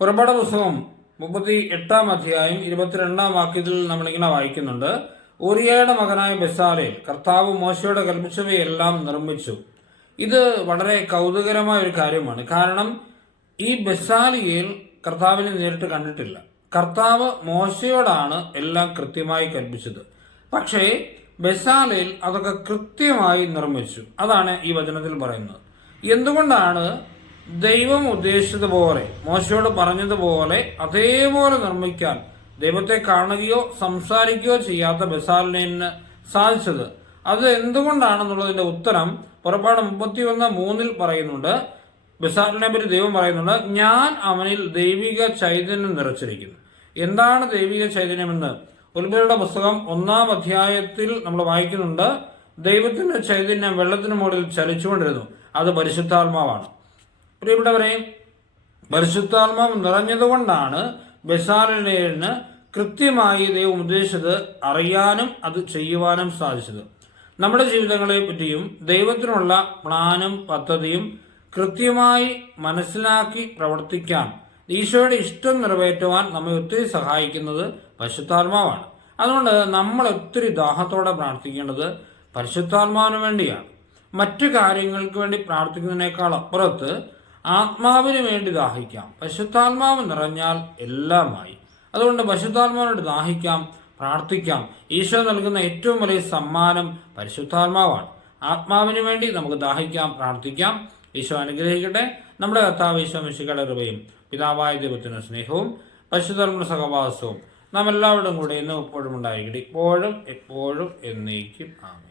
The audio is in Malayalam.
പുറപ്പാട് പുസ്തകം 38 അധ്യായം 22 വാക്യത്തിൽ നമ്മളിങ്ങനെ വായിക്കുന്നുണ്ട്. ഊറിയയുടെ മകനായ ബെസാലേൽ കർത്താവ് മോശയോട് കൽപ്പിച്ചവയെല്ലാം നിർമ്മിച്ചു. ഇത് വളരെ കൗതുകരമായ ഒരു കാര്യമാണ്. കാരണം ഈ ബെസാലിയേൽ കർത്താവിനെ നേരിട്ട് കണ്ടിട്ടില്ല. കർത്താവ് മോശയോടാണ് എല്ലാം കൃത്യമായി കൽപ്പിച്ചത്. പക്ഷേ ബെസാലേൽ അതൊക്കെ കൃത്യമായി നിർമ്മിച്ചു. അതാണ് ഈ വചനത്തിൽ പറയുന്നത്. എന്തുകൊണ്ടാണ് ദൈവം ഉദ്ദേശിച്ചതുപോലെ, മോശയോട് പറഞ്ഞതുപോലെ അതേപോലെ നിർമ്മിക്കാൻ ദൈവത്തെ കാണുകയോ സംസാരിക്കുകയോ ചെയ്യാത്ത ബെസാലിന് സാധിച്ചത്? അത് എന്തുകൊണ്ടാണെന്നുള്ളതിന്റെ ഉത്തരം പുറപ്പാട് 31:3 പറയുന്നുണ്ട്. ബെസാലിനെ പറ്റി ദൈവം പറയുന്നുണ്ട്, ഞാൻ അവനിൽ ദൈവിക ചൈതന്യം നിറച്ചിരിക്കുന്നു. എന്താണ് ദൈവിക ചൈതന്യമെന്ന് ഉൽപ്പത്തിയുടെ പുസ്തകം 1 അധ്യായത്തിൽ നമ്മൾ വായിക്കുന്നുണ്ട്. ദൈവത്തിന്റെ ചൈതന്യം വെള്ളത്തിന് മുകളിൽ ചലിച്ചുകൊണ്ടിരുന്നു. അത് പരിശുദ്ധാത്മാവാണ്. പ്രിയപ്പെട്ടവരെ, പരിശുദ്ധാത്മാവ് നിറഞ്ഞതുകൊണ്ടാണ് ബെസാലേലിന് കൃത്യമായി ദൈവം ഉദ്ദേശിച്ചത് അറിയാനും അത് ചെയ്യുവാനും സാധിച്ചത്. നമ്മുടെ ജീവിതങ്ങളെ പറ്റിയും ദൈവത്തിനുള്ള പ്ലാനും പദ്ധതിയും കൃത്യമായി മനസ്സിലാക്കി പ്രവർത്തിക്കാൻ, ഈശോയുടെ ഇഷ്ടം നിറവേറ്റുവാൻ നമ്മെ ഒത്തിരി സഹായിക്കുന്നത് പരിശുദ്ധാത്മാവാണ്. അതുകൊണ്ട് നമ്മൾ ഒത്തിരി ദാഹത്തോടെ പ്രാർത്ഥിക്കേണ്ടത് പരിശുദ്ധാത്മാവിന് വേണ്ടിയാണ്. മറ്റു കാര്യങ്ങൾക്ക് വേണ്ടി പ്രാർത്ഥിക്കുന്നതിനേക്കാൾ അപ്പുറത്ത് ആത്മാവിന് വേണ്ടി ദാഹിക്കാം. പരിശുദ്ധാത്മാവ് നിറഞ്ഞാൽ എല്ലാമായി. അതുകൊണ്ട് പരിശുദ്ധാത്മാവിനോട് ദാഹിക്കാം, പ്രാർത്ഥിക്കാം. ഈശോ നൽകുന്ന ഏറ്റവും വലിയ സമ്മാനം പരിശുദ്ധാത്മാവാണ്. ആത്മാവിന് വേണ്ടി നമുക്ക് ദാഹിക്കാം, പ്രാർത്ഥിക്കാം. ഈശോ അനുഗ്രഹിക്കട്ടെ. നമ്മുടെ കർത്താവ് ഈശോ മിശിഹായുടെ കൃപയും പിതാവായ ദൈവത്തിന്റെ സ്നേഹവും പരിശുദ്ധാത്മാവിന്റെ സഹവാസവും നാം എല്ലാവരുടെയും കൂടെ ഇന്നും എപ്പോഴും ഉണ്ടായിരിക്കട്ടെ, ഇപ്പോഴും എപ്പോഴും എന്നേക്കും. ആമേൻ.